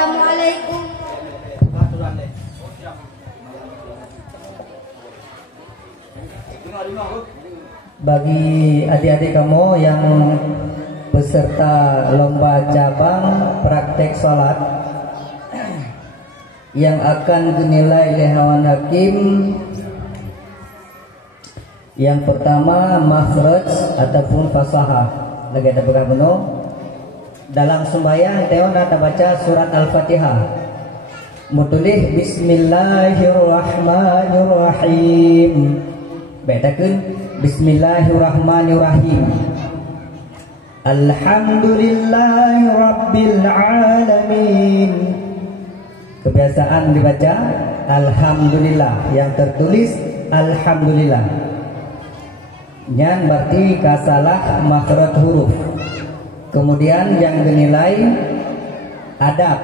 Assalamualaikum. Bagi adik-adik kamu yang peserta lomba cabang praktek sholat yang akan dinilai oleh Dewan Hakim, yang pertama makhraj ataupun fasahah. Lagi ada bekah penuh dalam sembahyang teon ada baca surat Al-Fatihah. Mutulih Bismillahirrahmanirrahim. Bedakan Bismillahirrahmanirrahim. Alhamdulillahi Rabbil Alamin. Kebiasaan dibaca Alhamdulillah, yang tertulis Alhamdulillah. Yang berarti kasalah makhraj huruf. Kemudian yang dinilai adab.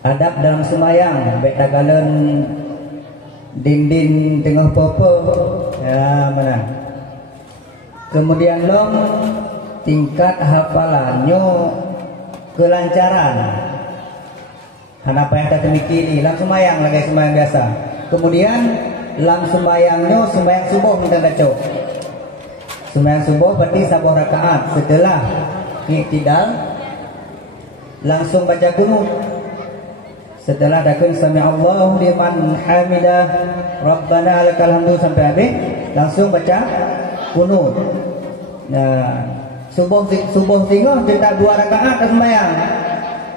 Adab dalam sembahyang. Beda kalen dinding tengah popo. Ya mana. Kemudian long tingkat hafalannya kelancaran. Kenapa yang kita mikiri dalam sembahyang lagi sembahyang biasa. Kemudian dalam sembahyangnya sembahyang subuh minta baca. Sembahyang subuh berarti sabuh rakaat. Setelah i'tidal langsung baca qunut. Setelah dakun sami Allahu liman hamidah Rabbana lakal hamdu sampai habis langsung baca qunut. Nah, subuh tinggal kita 2 rakaat sembahyang.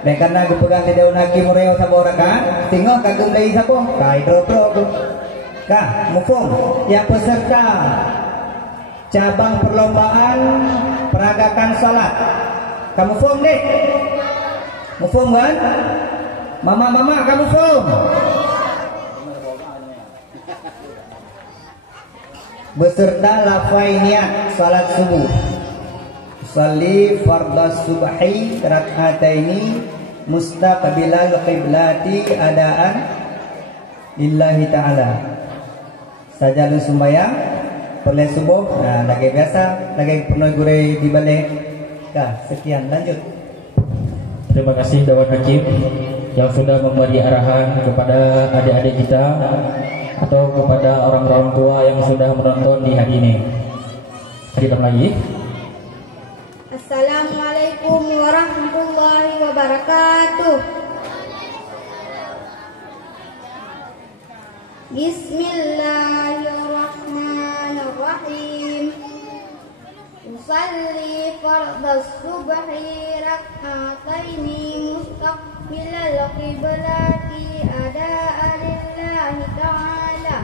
Dan karena dipegang di daun hakim mureo sabuh rakaat, tinggal kagum dari sabuh. Kai pro. Kah, mufum yang peserta cabang perlombaan peragakan salat. Kamu mufum nih? Mufum kan? Mama kamu mufum? Beserta lafai niat salat subuh. Salli fardhu subhi rak'ataini mustaqbilal qiblati adaan lillahi ta'ala. Sajalun sembahyang perle subuh. Nah, lagi biasa, lagi penuh gurih di balik. Sekian, lanjut. Terima kasih Dewan Hakim yang sudah memberi arahan kepada adik-adik kita atau kepada orang-orang tua yang sudah menonton di hari ini. Kita lagi. Assalamualaikum warahmatullahi wabarakatuh. Bismillahirrahmanirrahim. Usalli fardhu subhi rak'ataini mustaqbilal qiblati adaan lillahi ta'ala.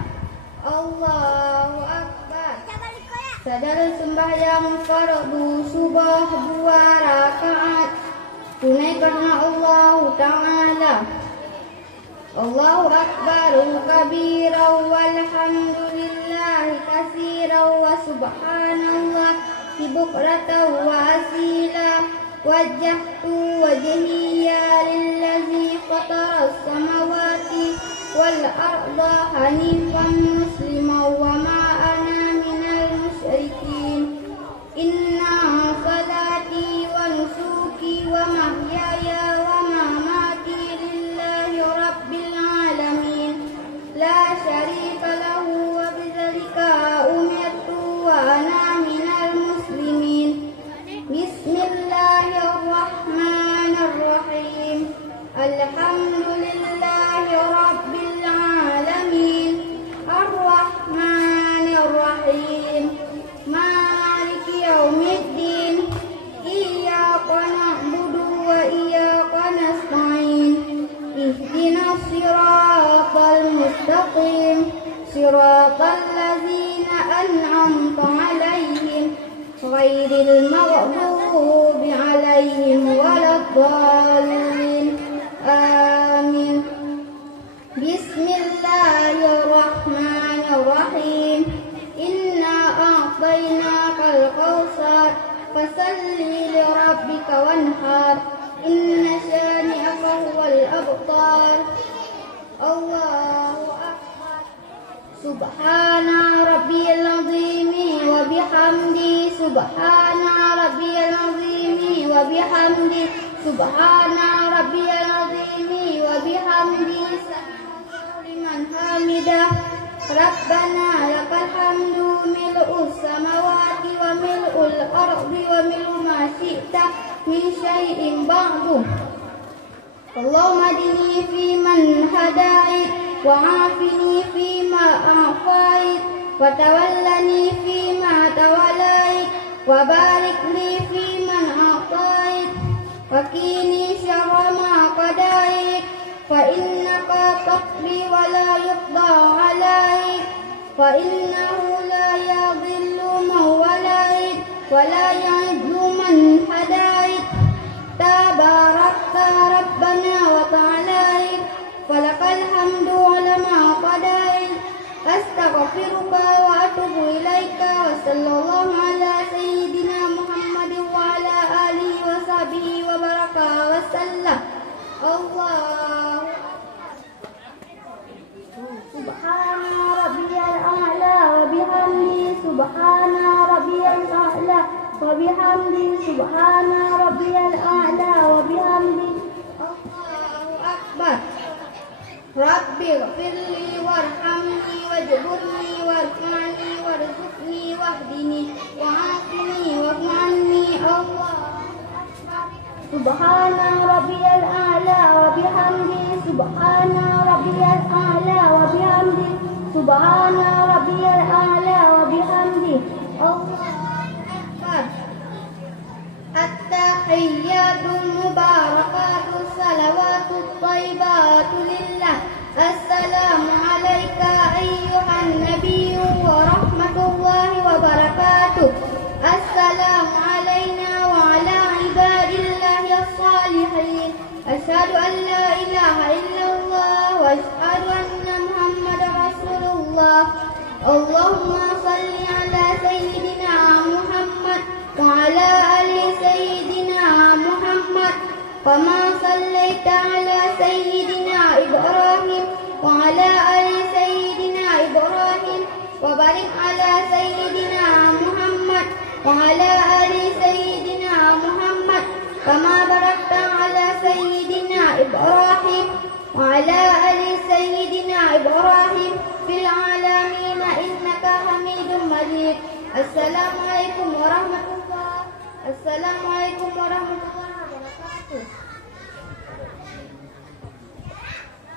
Allahu akbar. Sadar sembahyang fardu subuh 2 rakaat tunai karena Allah Ta'ala. Allahu akbar kabira walhamdulillahi katsira wa subhanallah bukratan wa asila. Wajjahtu wajhiya lillazi fatara as-samawati wal arda hanifan musliman wa ma ana minal musyrikin. Inna salati wa nusuki wa mahyaya wa mamati lillahi rabbil alamin la syarika lahu wa bidzalika umirtu wa ana minal muslimin. Bismillahirrahmanirrahim. Alhamdulillahi rabbil alamin arrahmanirrahim maliki yaumiddin iyyaka na'budu wa iyyaka nasta'in ihdinas siratal mustaqim siratal ladzina an'amta 'alaihim ghairil maghdubi 'alaihim waladdallin. Amin. Bismillahirrahmanirrahim. Inna a'tainakal kautsar fasalli li rabbika wanhar inna syani'aka huwal abtar. Allahu akbar. Subhana rabbiyal azimi wa bihamdi. Subhana rabbiyal azimi wa bihamdi. Subhana rabbiyal azim wa bihamdihi liman hamidah. Rabbana lakal hamdu mil'us samawati wa mil'ul ardi wa mil'u ma syi'ta min syai'in ba'du. Allahumma hdini fi man hadait wa afini fi ma afait wa tawallani fi ma tawallait wa barik li fi man atait wa qini syarra ma qadait fa innaka taqdi wa la yuqda alaik fa innahu la yadhillu man walait wa la yu'izzu man hadait. Tabarakta rabbana wa ta'alait falakal hamdu ala ma qadait. Astaghfiruka wa atubu ilaika wa sallallahu ala sayyidina Muhammadin wa ala alihi wa sahbihi wa baraka wa sallam. Allah Subhana rabbiyal a'la wa bihamdi subhana rabbiyal a'la wa bihamdi subhana rabbiyal a'la wa bihamdi. Allahu akbar. Rabbi ghfirli warhamni wajburni warfa'ni warzuqni wahdini wa'afini wa'afni. Allah Subhana rabbiyal a'la wa bihamdi subhana rabbiyal a'la wa bihamdi subhana rabbiyal a'la wa bihamdi. Allahu akbar. At-tahiyyatu mubarakatu salawatu thayyibatu lillah. Assalamu alayka ayyuhan nabiyyu wa rahmatullahi wa barakatuh. Assalamu alayna wa ala ibadillahi as-salihin. Asyhadu an la ilaha illallah wa asyhadu anna Muhammadar Rasulullah. Allahumma salli ala sayyidina Muhammad wa ala ali sayyidina Muhammad kama sallaita ala sayyidina Ibrahim wa ala ali sayyidina Ibrahim wa barik ala sayyidina Muhammad wa ala ali sayyidina Muhammad kama barakta ala sayyidina Ibrahim wa ala ali sayyidina Ibrahim fil alamin innaka Hamidum Majid. Assalamualaikum warahmatullahi wabarakatuh. Assalamualaikum warahmatullahi wabarakatuh.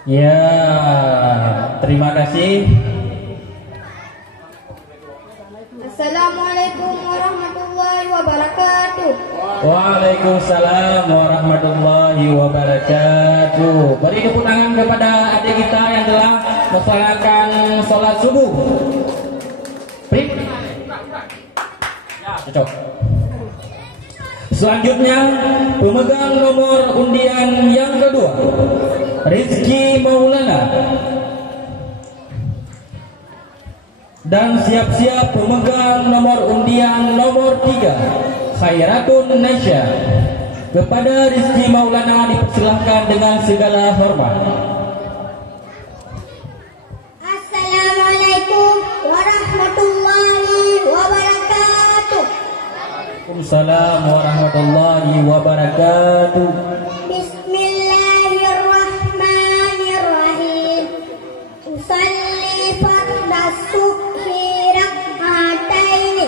Ya, terima kasih. Assalamualaikum warahmatullahi wabarakatuh. Waalaikumsalam warahmatullahi wabarakatuh. Beri tepuk tangan kepada adik kita yang telah melaksanakan sholat subuh. Prik. Ya, cocok. Selanjutnya pemegang nomor undian yang kedua, Rizky Maulana. Dan siap-siap pemegang nomor undian nomor 3, Khairatun Nasya. Kepada Rizky Maulana dipersilahkan dengan segala hormat. Assalamualaikum warahmatullahi wabarakatuh. Waalaikumsalam warahmatullahi wabarakatuh. Bismillahirrahmanirrahim. Usalli fardas subhi rak'ataini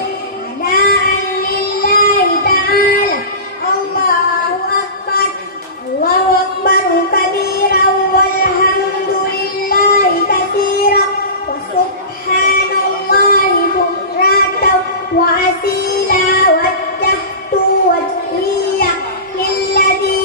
adaan lillahi ta'ala. Allahu akbar. Allahu akbar kabiran walhamdulillahi katsiran wa subhanallahi bukratan wa asila wajjahtu wajhiya lilladzi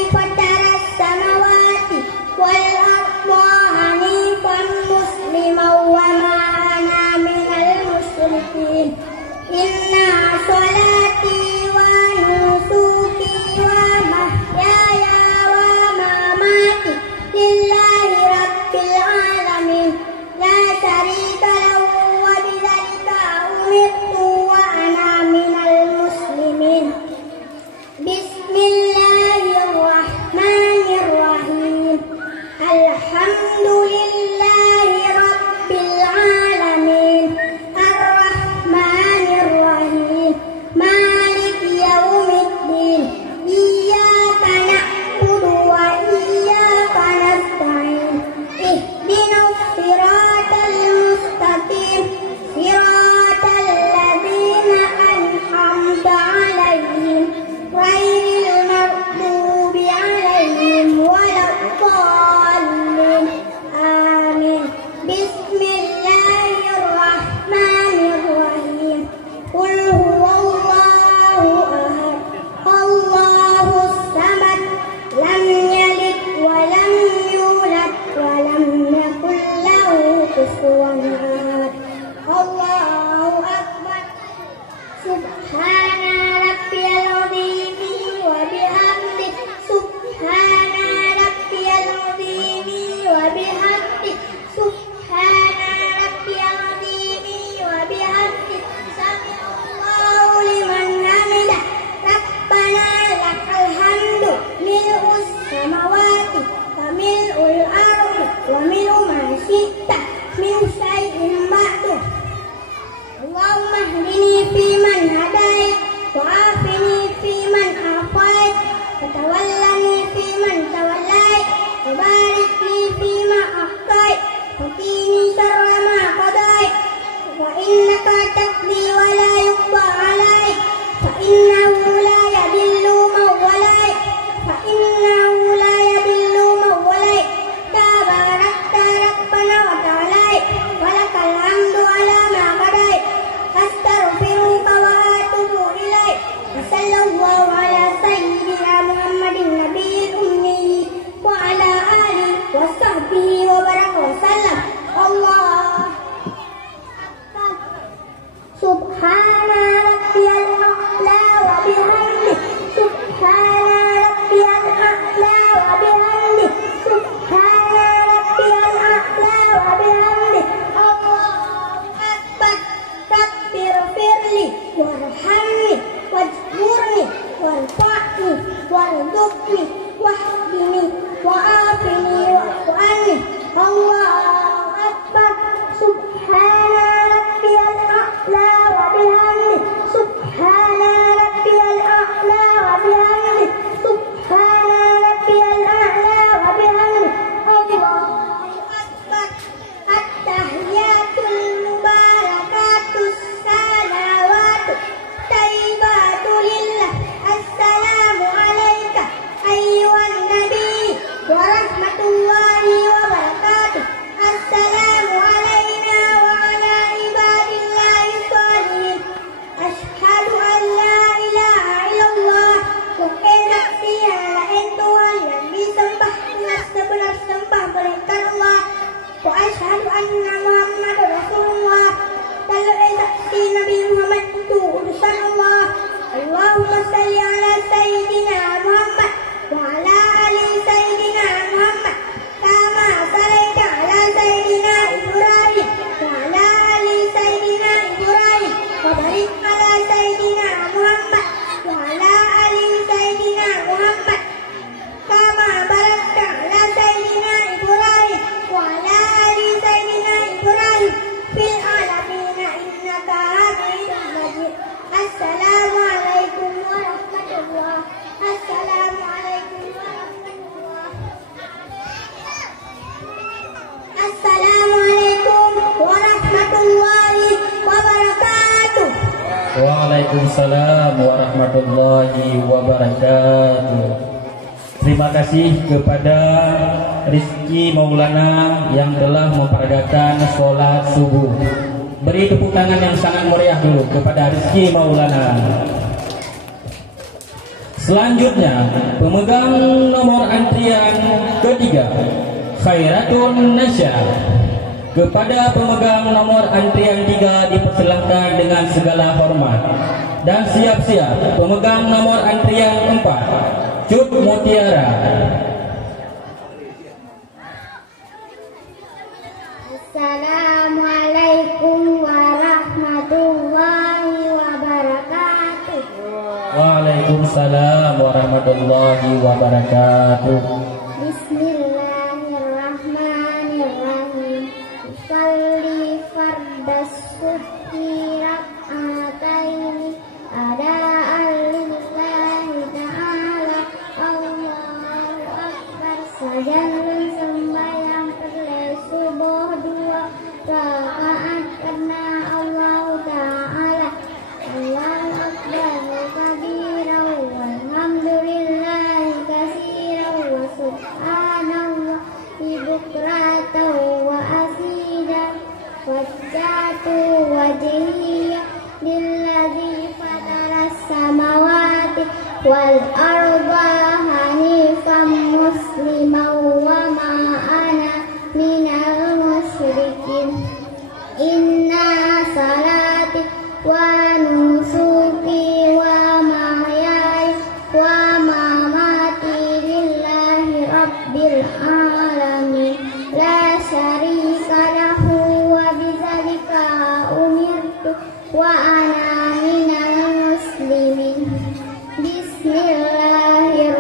فيمن هديت وعافني فيمن عافيت وتولني فيمن توليت وبارك لي فيما أعطيت وقني شر ما قضيت وإنك تقضي ولا يقضى عليك فإنه لا يذل من وليت تباركت ربنا وتعاليت ولك الحمد على ما قضيت أستغفرك وأتوب إليك وصلى الله على سيدنا محمد النبي الأمي وعلى آله وصحبه وبارك وسلم. الله سبحان ربي الأعلى وبحمده سبحان ربي الأعلى وبحمده سبحان ربي الأعلى وبحمده. الله أكبر. رب اغفر لي وارحمني واجبرني وارفعني وارزقني واهدني وعافني واعف عني. الله أكبر. سبحان ربي الأعلى وبحمده سبحان ربي الأعلى وبحمده سبحان ربي الأعلى وبحمده. الله أكبر. التحيات المباركات الصلوات الطيبات لله. السلام عليك أيها النبي ورحمة الله وبركاته. السلام علينا وعلى عباد الله الصالحين. أشهد أن لا إله إلا الله. Kesaksian lain Tuhan yang disembah dengan sebenar sembah melainkan Allah. Wa asyhadu anna Muhammad Rasulullah. Dan saksi Nabi Muhammad itu utusan Allah. Allahumma salli ala Sayyidina Muhammad wa ala ali Sayyidina Muhammad kama sallaita ala Sayyidina Ibrahim wa ala ali Sayyidina Ibrahim wa barik ala Sayyidina Muhammad wa ala ali Sayyidina Muhammad kama barakta ala Sayyidina Ibrahim wa ala ali Sayyidina Ibrahim fil alamin innaka Hamidum Majid. Assalamualaikum warahmatullahi Assalamualaikum warahmatullahi Assalamualaikum warahmatullahi wabarakatuh. Waalaikumsalam warahmatullahi wabarakatuh. Terima kasih kepada Rizky Maulana yang telah memperagakan sholat subuh. Beri tepuk tangan yang sangat meriah dulu kepada Rizky Maulana. Selanjutnya pemegang nomor antrian ketiga Khairatun Nasya. Kepada pemegang nomor antrian 3 dipersilahkan dengan segala hormat. Dan siap-siap pemegang nomor antrian 4 Cut Mutiara. Assalamualaikum warahmatullahi wabarakatuh. Waalaikumsalam warahmatullahi wabarakatuh. Bismillahirrahmanirrahim. Usalli fardas subhi rak'ataini ada'an lillahi ta'ala. Allahu akbar. Sajadan sembahyang perle subuh 2 rakaat karena Allah Ta'ala. Allahu akbar kabiran walhamdulillahi katsiran wa subhanallah bukratan wa asidan wajjatu wajhiya lilladzi fataras samawati wal arda hanifan musliman wa ma ana minal musyrikin. Inna salati wa nusuki wa mahyaya wa mamati lillahi rabbil alamin la syarika lahu wa bidzalika umirtu wa ana minal muslimin. Bismillahirrahmanirrahim.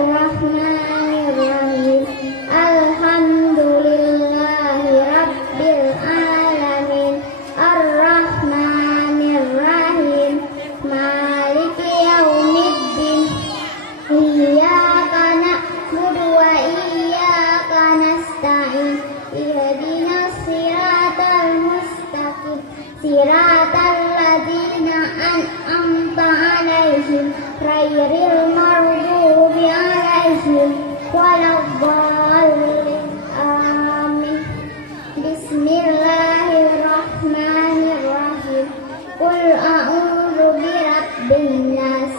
siratal ladzina an'amta 'alaihim ghairil maghdubi 'alaihim waladdallin. Amin. Bismillahirrahmanirrahim. Qul a'udzu birabbin nas,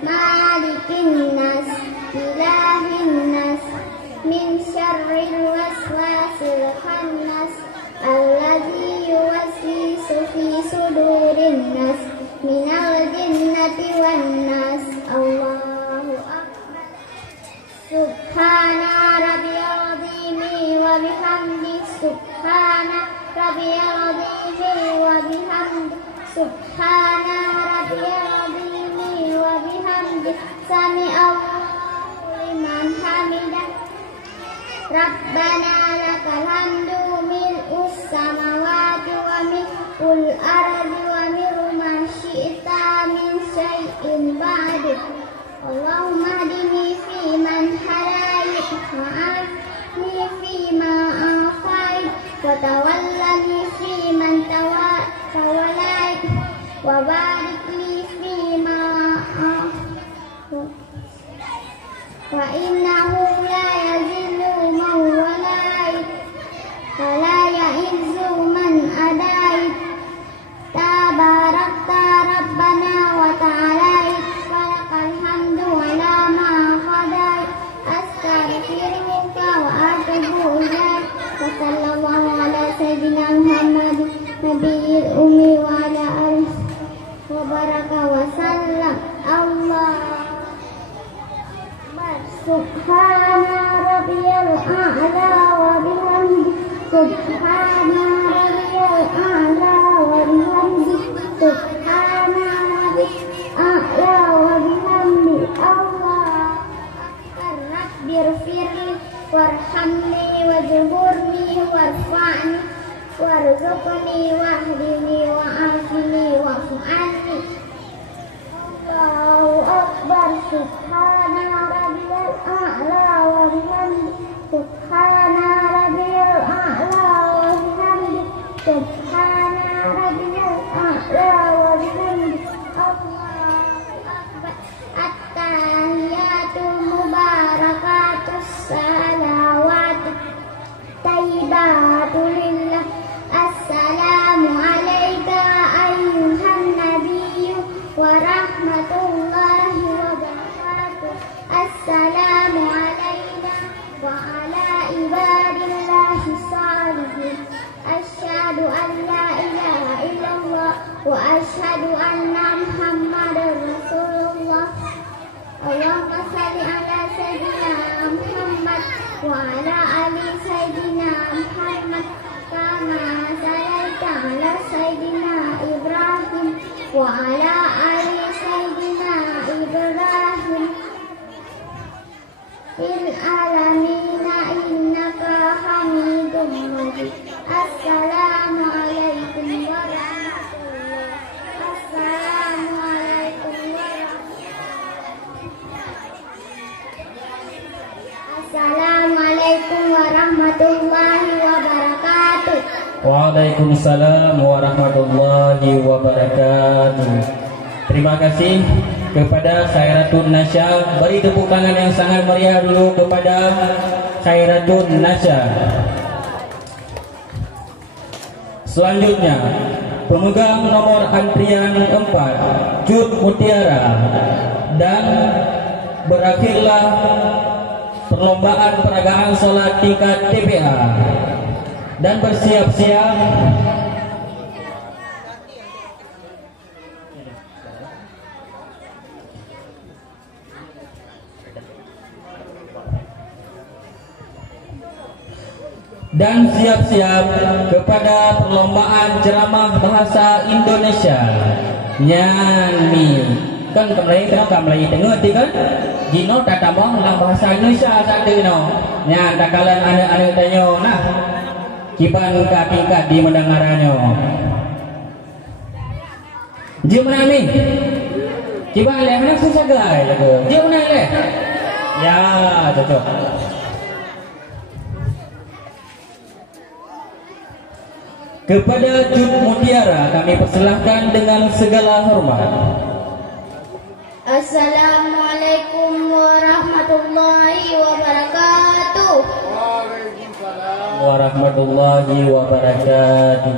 malikin nas, ilahin nas, min syarril waswasil khannas, alladzi yuwaswisu fi sudurin nas, minal jinnati wan nas. Allahu akbar. Subhana rabbiyal azimi wa bihamdi, subhana rabbiyal azimi wa bihamdi, subhana rabbiyal azimi wa bihamdi, sami'allahu liman hamidah. Rabbana lakal hamdu mil'us samawati wa mil'ul ardi wa mil'u ma syi'ta min syai'in ba'du. Allahumma hdini fi man hadait, wa afini fi ma afait, wa tawallani fi man tawallait, wa barik li fi ma wa innahu la yazillu man walait, wa la ya'izzu man adait. Tabarakta rabbana wa ta'alait, walakal hamdu ala ma qadait. Astaghfiruka wa atubu ilaik. Wa sallallahu ala sayyidina Muhammad nabiyil ummi wa ala alihi wa baraka wa sallam. Allah. Subhana rabbiyal a'la wa bihamdi, subhana rabbiyal a'la wa bihamdi, subhana rabbiyal a'la wa bihamdi. Allah akbar. Rabbirfirli warhamni wajburni warfa'ni warzuqni wahdini wa'afini wa'fu anni. Allahu akbar. Subhana rabbiyal a'la wa bihamdi, subhana rabbiyal a'la wa bihamdi, subhana rabbiyal a'la wa bihamdi. Allahu akbar. At-tahiyatu mubarakatus salawatu tayyibatu lillah. Assalamu alayka ayyuhan nabiyyu wa rahmatullahi wa barakatuh. Assalamu alayna wa ala ibadillahi salihin. Asyhadu an la ilaha illallah wa asyhadu anna Muhammadar Rasulullah. Allahumma salli ala sayyidina Muhammad wa ala ali sayyidina Muhammad, kama sallaita ala sayyidina Ibrahim wa ala ali sayyidina Ibrahim fil alamina innaka hamidum majid. Assalamu alaikum warahmatullahi. Assalamu alaikum warahmatullahi. Assalamualaikum warahmatullahi wabarakatuh. Waalaikumsalam warahmatullahi wabarakatuh. Terima kasih kepada Khairatul Nasya. Beri tepuk tangan yang sangat meriah dulu kepada Khairatul Nasya. Selanjutnya, pemegang nomor antrian 4, Cut Mutiara, dan berakhirlah perlombaan peragaan sholat tingkat TPA. Dan bersiap-siap dan siap-siap kepada perlombaan ceramah bahasa Indonesia. Nyanyi kan kembali tengah kan Gino tatamong lang bahasa Indonesia tak dino nya takalan anak-anak tanyo nah kiban ka tingkat di mendengarannya dia mana ni kiban le mana susah gay lagu dia mana le ya cocok. Kepada Jun Mutiara kami persilahkan dengan segala hormat. Assalamualaikum warahmatullahi wabarakatuh. Warahmatullahi wabarakatuh.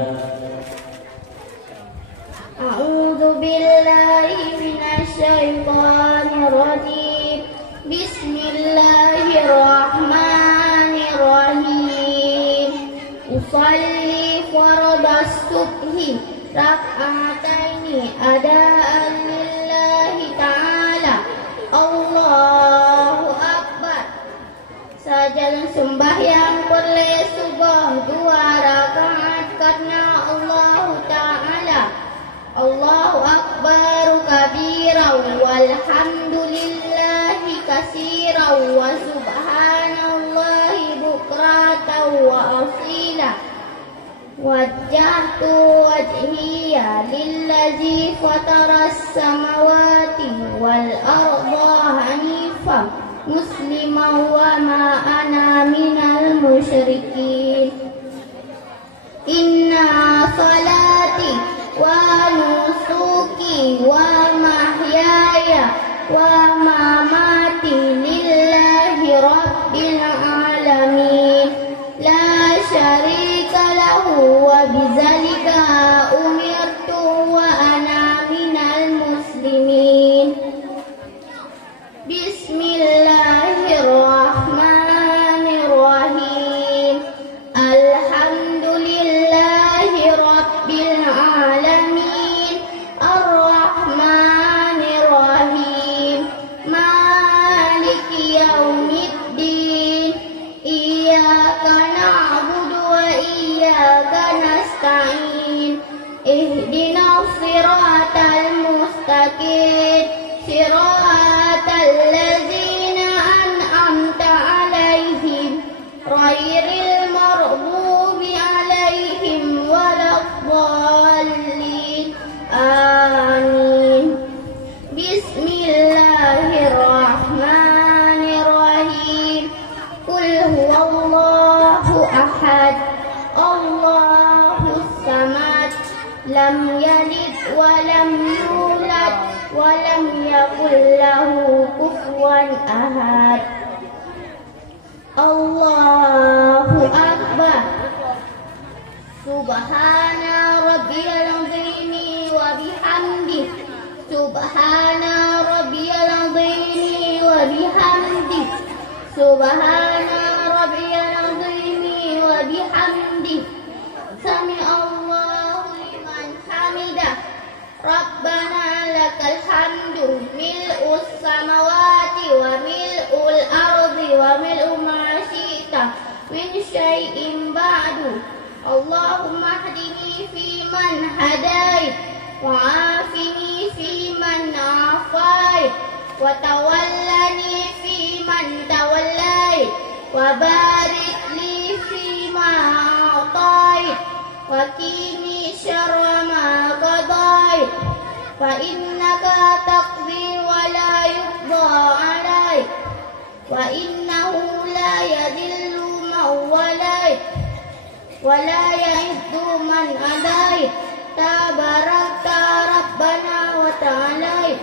A'udzu billahi minasyaitonir rajim. Bismillahirrahmanirrahim. Usalli fardhas subhi rak'ataini adaan lillahi ta'ala. Allahu akbar. Sajalan sembahyang perle subuh 2 rakaat karena Allah Ta'ala. Allahu akbar kabira walhamdulillahi katsiran wa subhanallahi bukratan wa asila. Wajjahtu wajhiya lillazi fataras samawati wal arda hanifan musliman wa ma ana minal musyrikin. Inna salati wa nusuki wa mahyaya wa mamati lillahi rabbil alamin la syarika lahu wa bizalika umirtu wa ana minal muslimin. Bismillahirrahmanirrahim. Alhamdulillahi rabbil alamin. Ar-Rahmanir-Rahim. Maliki yaumiddin. Iyyaka na'budu wa iyyaka nasta'in. Ihdinas siratal mustaqim. Siratal ladzina an'amta 'alaihim ghairil maghdubi 'alaihim waladdallin. Amin. Bismillahirrahmanirrahim. Qul huwallahu ahad. Allahus samad. Lam yalid wa lam yulad wa lam yakul lahu kufuwan ahad. Allahu akbar. Subhana rabbiyal azimi wa bihamdi. Subhana rabbiyal azimi wa bihamdi. Subhana rabbiyal azimi wa bihamdi. Sami Allahu liman hamidah. Rabbana lakal hamdu mil'us samawati wa mil'ul ardi wa mil'u ma syi'ta min syai'in ba'du. Allahumma hdini fi man hadait wa afini fi man afait wa tawallani fi man tawallait wa barik li fi ma a'tait wa qini syarra ma qadait fa innaka taqdi wa la yuqda 'alaik wa innahu la yadhillu man walait wa la ya'izzu man adait. Tabarakta rabbana wa ta'alait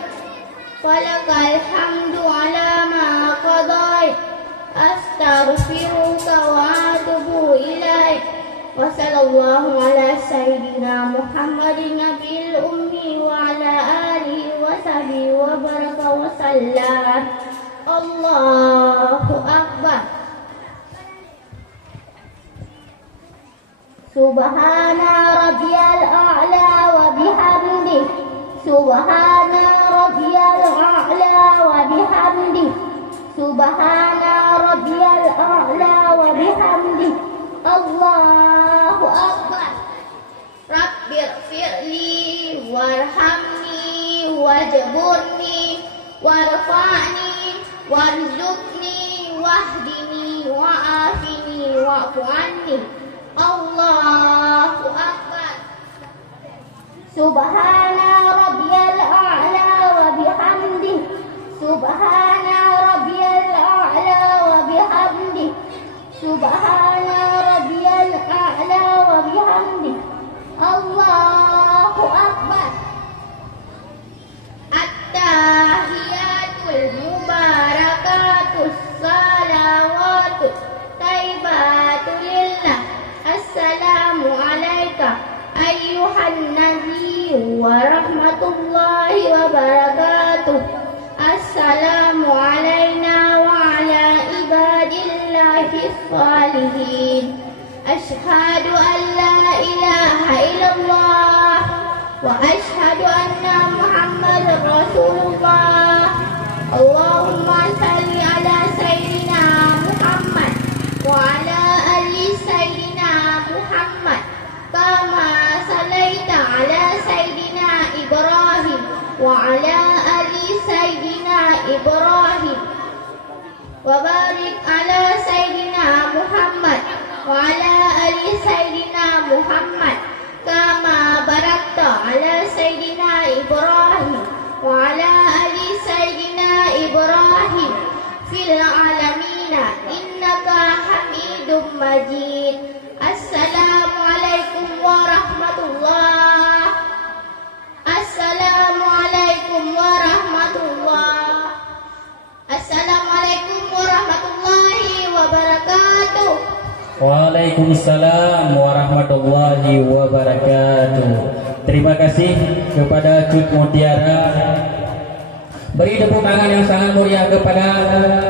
falakal hamdu 'ala ma qadait. Astaghfiruka wa atubu ilaik. Wa sallallahu ala sayyidina Muhammadin nabiyil ummi wa ala alihi wa sahbihi wa baraka wa sallam. Allahu akbar. Subhana rabbiyal a'la wa bihamdi. Subhana rabbiyal a'la wa bihamdi. Subhana rabbiyal a'la wa bihamdi. Allahu akbar. Rabbighfirli warhamni wajburni warfa'ni warzuqni wahdini wa'afini wa'fu anni. Allahu akbar. Subhana rabbiyal a'la wa bihamdi. Subhana rabbiyal a'la wa bihamdi. Subhana rabbiyal a'la wa bihamdi. warahmatullahi wabarakatuh. Assalamu alayna wa ala ibadillahi shalihin. Ashhadu an la ilaha illallah wa ashhadu anna Muhammadar Rasulullah. Allahumma salli ala Sayyidina Muhammad wa ala ali Sayyidina Muhammad kama sallaita ala Sayyidina Ibrahim wa ala ali Sayyidina Ibrahim wa barik ala Sayyidina Muhammad wa ala ali Sayyidina Muhammad kama barakta ala Sayyidina Ibrahim wa ala ali Sayyidina Ibrahim fil alamina innaka Hamidum Majid. Assalamualaikum warahmatullah. Assalamualaikum warahmatullah. Assalamualaikum warahmatullahi wabarakatuh. Waalaikumsalam warahmatullahi wabarakatuh. Terima kasih kepada Cut Mutiara. Beri tepuk tangan yang sangat meriah kepada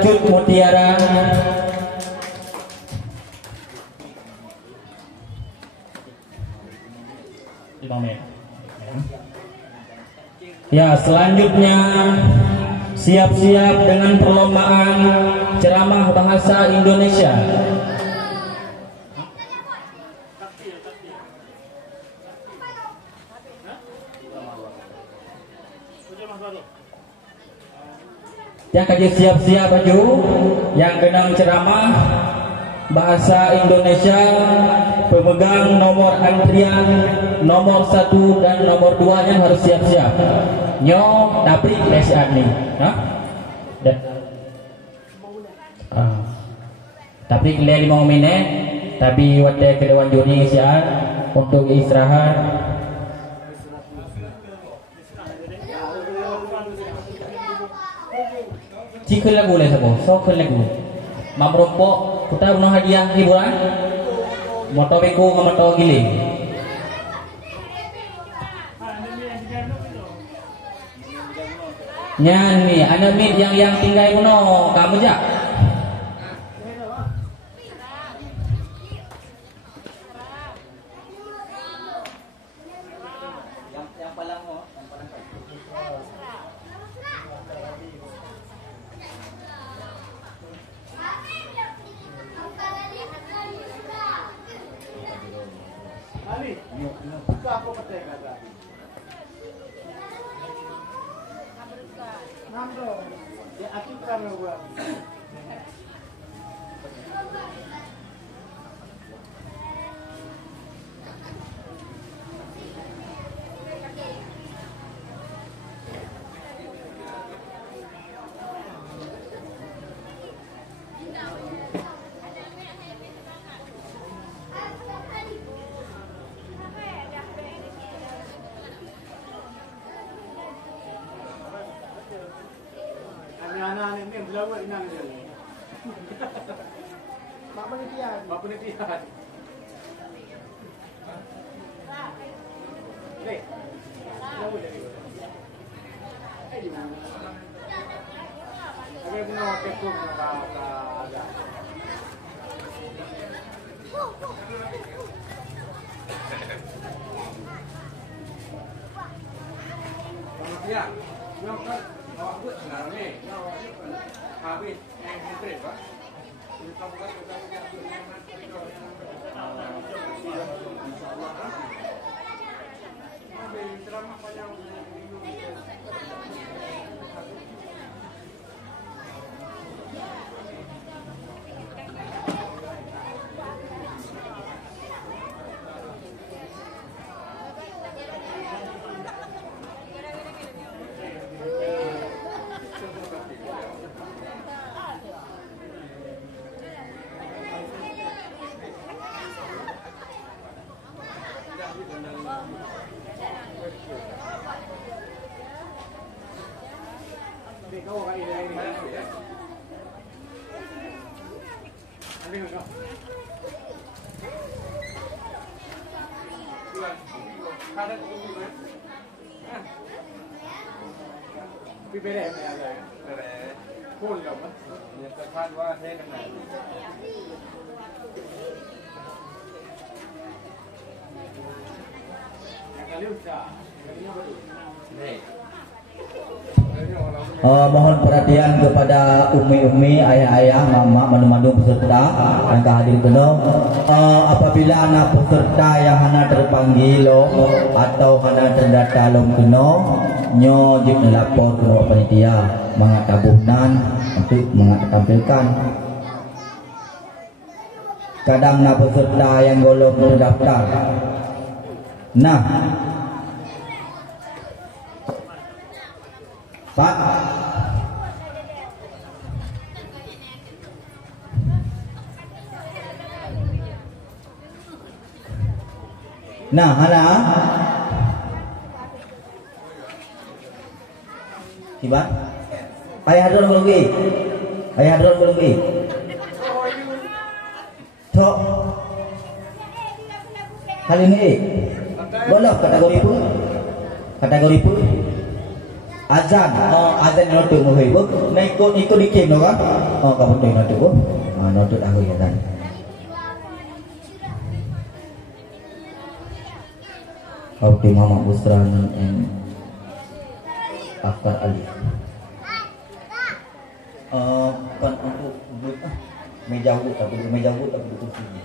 Cut Mutiara. Ya, selanjutnya siap-siap dengan perlombaan ceramah bahasa Indonesia. Yang kaji siap-siap baju yang genang ceramah bahasa Indonesia, pemegang nomor antrian nomor 1 dan nomor 2 nya harus siap-siap. Nyo tapi lesian nih, tapi kalian 5 menit, tapi waktu kedewan juri siap untuk istirahat. Cikul lagu le sabo, sokul lagu. Mamrompok kita punya hadiah hiburan. Moto beko sama moto giling. Nyanyi, ada mit yang tinggal kuno, kamu jak. Anak-anak ini belawak inang dia. Mak penelitian. Mak penelitian. Leh. Belawak dari. Di mana? Agar punya waktu tu ada. Ya. Nampak. Awak buat sekarang ni, habis yang interest pak. Kita buat insyaallah. Habis ceramah panjang. Kau orang ini ya. Ambil kau. Ada tu PPDM ya ada pun dong kan yang terkaitว่าเทกันไหนkali udah kalinya baru nih mohon perhatian kepada umi-umi, ayah-ayah, mama, manu-manu peserta yang hadir kena. Apabila anak peserta yang hana terpanggil atau hana terdata lom kena, nyo jip melapor ke panitia mengatabunan untuk mengatampilkan. Kadang na peserta yang golong terdaftar. Nah, Pak, nah, Hana, Siapa? Ayah hadron belum pergi, ayah hadron belum pergi. Tok, kali ini, boleh kategori pun, kategori pun. Azan, azan notuk muhai bu, naikut itu dikim no kan? Kamu tu notuk bu, notuk aku ya kan. Oke, Mama Busran and Afkar Ali. Bukan untuk meja bu, tapi meja bu tapi untuk sini.